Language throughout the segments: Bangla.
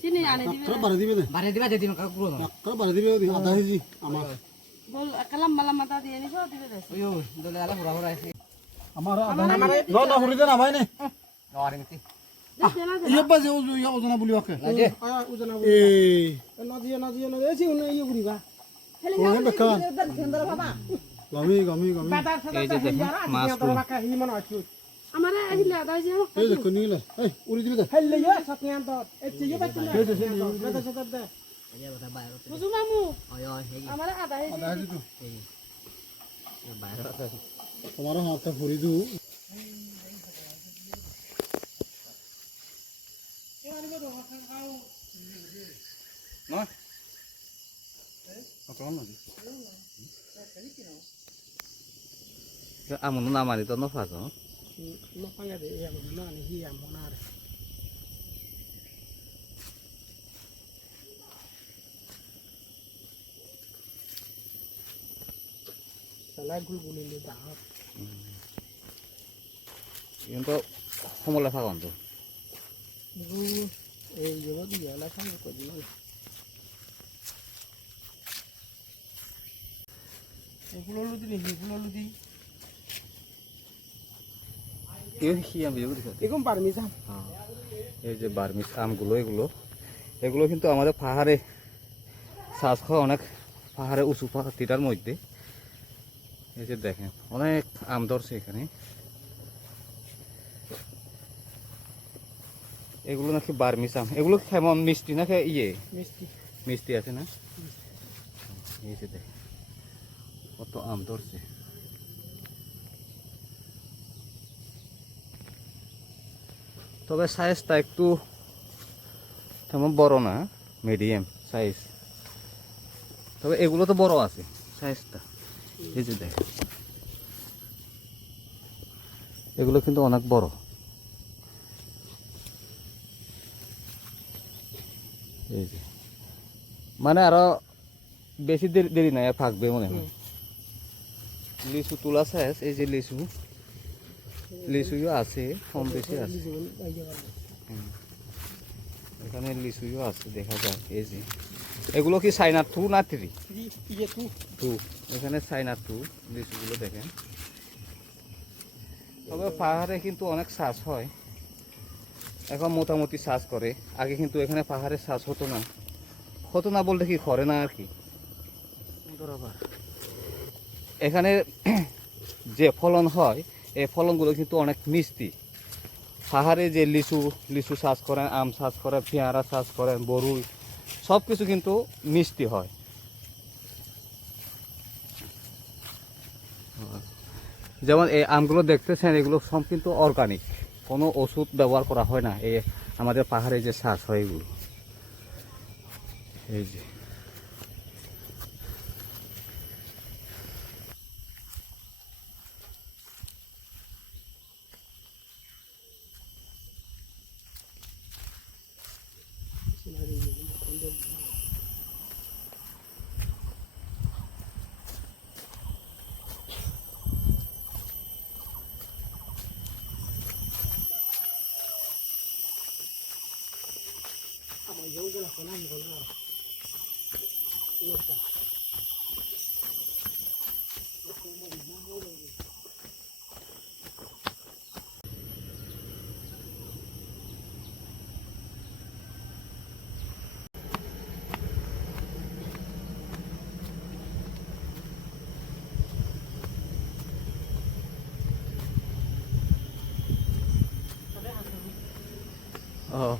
চিনি আনে দিবে তোরা বাড়ি দিবে না বারে দিবা দে দিন কাকু তোরা বাড়ি দিবে আধা কেজি আমার বল কালাম মালা মাথা দিয়ে নিছো দিবে রে ওয়ো দলে আলা পুরা পুরা আমার আধা ন ন হরি দে না ভাই নে নরে মিতি ইয়ে বাজে ওজনা বলি ওকে লাগে ওজনা বলি এই না এসি উনি ইয়ে করিবা কোনে বেকান গমি এই যে দেখুন মাছ আমারে আহিলে আদা যে এই দেখো নিলে এই উড়ি দিলে দে হেললে ইয়ে সত্যিয়ান তো এতে ইয়ে বাচ্চা না এই যে বেটা সেটা দে এই কথা বাইরে বুঝু মামু ওই ওই এই আমারে আদা হে আধা কেজি তো এই বাইরে আছে তোমার হাতে ভরি দু না অতন না আমন না মারি তো নফা তো no paga de ella no ni hi am honar sala gulgulin de da কিন্তু সমলে থাকন তো gu এই yo dia la sang ko di এগুলো লুদি নি এগুলো লুদি এই কি আম বিয়ে করতে এরকম পারমিশন হ্যাঁ এই যে বার্মিস আমগুলো এগুলো কিন্তু আমাদের পাহাড়ে শ্বাস খাওয়া অনেক পাহাড়ে উঁচু পাহাড়টিটার মধ্যে এই যে দেখেন অনেক আম ধরছে এখানে এগুলো নাকি বার্মিস আম এগুলো কেমন মিষ্টি না ইয়ে মিষ্টি মিষ্টি আছে না এই যে দেখেন কত আম ধরছে তবে সাইজটা একটু তেমন বড় না মিডিয়াম সাইজ তবে এগুলো তো বড় আছে সাইজটা এই যে দেখেন এগুলো কিন্তু অনেক বড় এই যে মানে আরো বেশি দেরি নাই থাকবে মনে হয় লিচু তোলা সাইজ এই যে লিচুও আছে কম বেশি আছে এখানে লিচুও আছে দেখা যায় এই যে এগুলো কি চাইনা 2 না 3 ইয়ে তু 2 এখানে চাইনা 2 লিচুগুলো দেখেন তবে পাহাড়ে কিন্তু অনেক শ্বাস হয় এখন মোটামুটি শ্বাস করে আগে কিন্তু এখানে পাহাড়ে শ্বাস হতো না বলতে কি করে না আর কি এখানে যে ফলন হয় এই ফলনগুলো কিন্তু অনেক মিষ্টি পাহাড়ে যে লিচু চাষ করেন আম চাষ করেন পেয়ারা চাষ করেন বরুই সব কিছু কিন্তু মিষ্টি হয় যেমন এই আমগুলো দেখতেছেন এগুলো সব কিন্তু অর্গানিক কোনো ওষুধ ব্যবহার করা হয় না এই আমাদের পাহাড়ে যে চাষ হয় এগুলো এই যে আমার yo de la zona no nada oh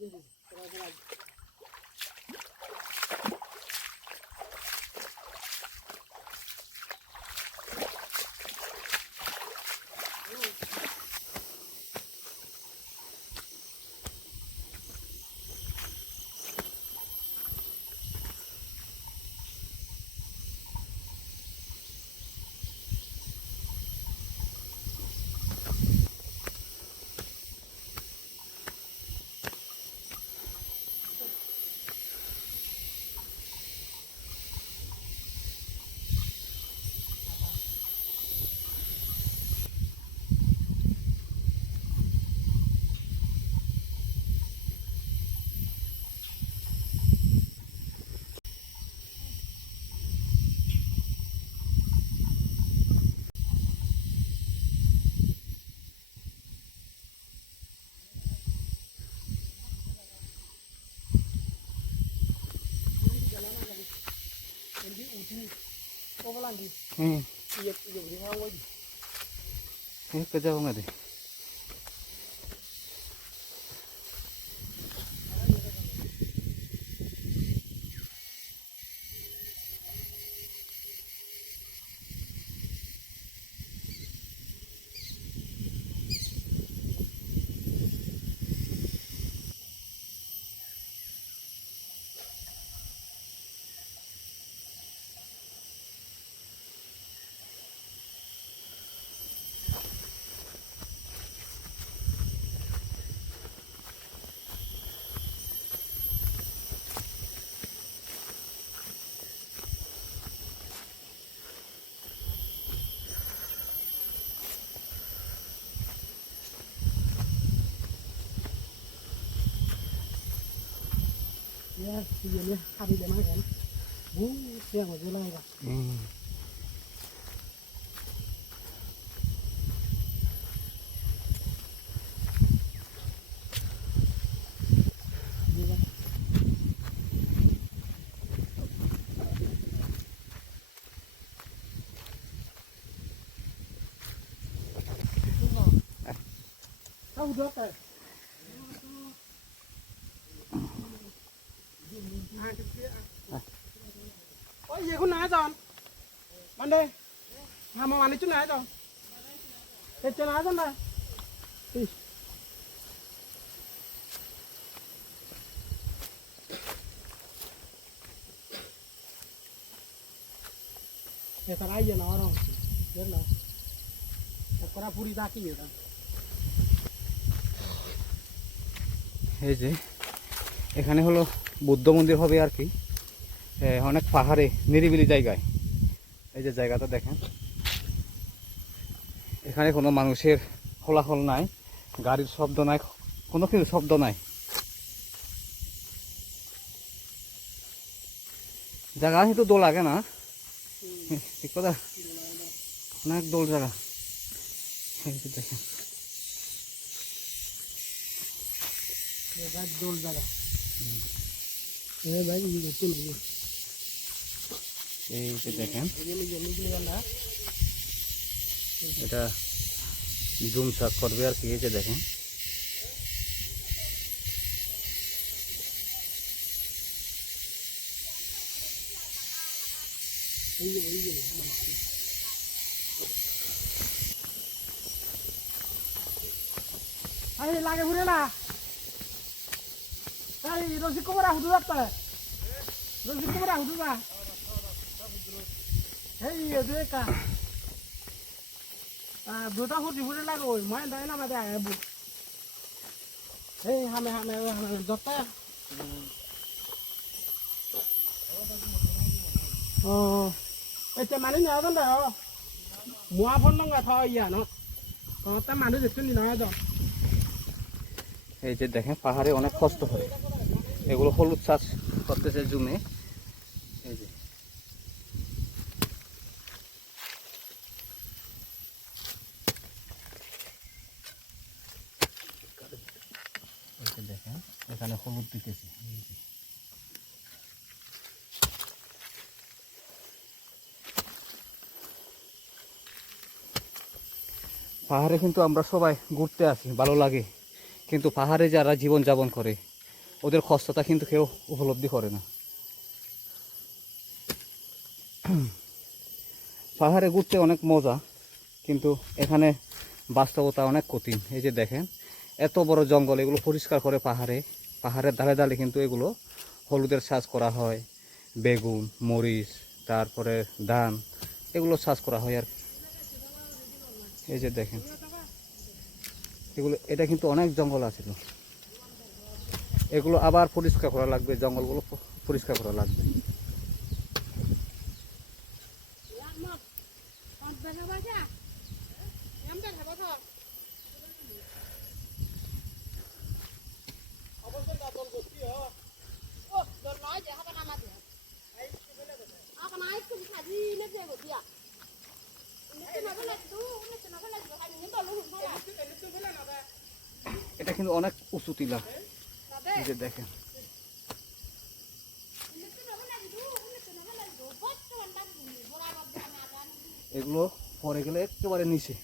Ke jauh nggak deh? Ya, sejauhnya hari dia makan. Siang aja lah ya. Tahu berapa? Ôi gì con nãy rồi. Bạn đây. Mà ăn đi chút nãy rồi. Để cho nãy rồi này. Đi. Để tao lấy giờ nó rồi. Biết rồi. Tao ra puri ra কি এটা? এই যে এখানে হলো বুদ্ধ মন্দির হবে আর কি, অনেক পাহাড়ে নিরিবিলি জায়গায়। এই যে জায়গাটা দেখেন, এখানে কোনো মানুষের কোলাহল নাই, গাড়ির শব্দ নাই, কোনো কিছু শব্দ নাই। জায়গা কিন্তু দোল লাগে না, ঠিক কথা, অনেক দোল জায়গা। এই যে দেখেন দোল জায়গা। ভাই এই যে দেখেন, এটা জুম শাক করবে আর কি। এই যে দেখেন, লাগে ঘুরে না রসিদ কুমার হুদু রাখতে রসিদ কুমার হুদু না এই দেখা দুটা ফুটি ফুটে লাগে ওই মাই দেয় না মাঝে আয় বুক এই হামে হামে হামে দত্তা মানে না দা মুয়া ফোন নঙ্গা থা ইয়া ন তা মানুষ একটু নি না তো। এই যে দেখেন পাহাড়ে অনেক কষ্ট হয়, এগুলো হলুদ চাষ করতেছে জুমে। এই যে দেখেন এখানে হলুদ দিতেছে। পাহাড়ে কিন্তু আমরা সবাই ঘুরতে আসি, ভালো লাগে, কিন্তু পাহাড়ে যারা জীবন যাপন করে ওদের কষ্টটা কিন্তু কেউ উপলব্ধি করে না। পাহাড়ে ঘুরতে অনেক মজা, কিন্তু এখানে বাস্তবতা অনেক কঠিন। এই যে দেখেন এত বড় জঙ্গল, এগুলো পরিষ্কার করে পাহাড়ের ধারে ধারে কিন্তু এগুলো হলুদের চাষ করা হয়, বেগুন, মরিচ, তারপরে ধান, এগুলো চাষ করা হয়। আর এই যে দেখেন এগুলো, এটা কিন্তু অনেক জঙ্গল আছে, এগুলো আবার পরিষ্কার করা লাগবে, জঙ্গলগুলো পরিষ্কার করা লাগবে। এটা কিন্তু অনেক উঁচু টিলা, এই যে দেখেন। এগুলো পরে গেলে একেবারে নিচে।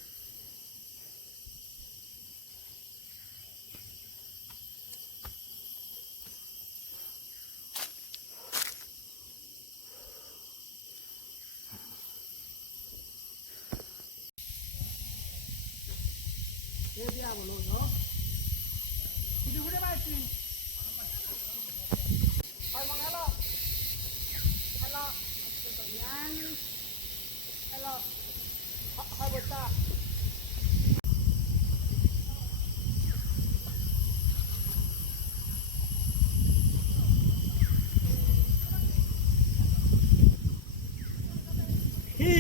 কি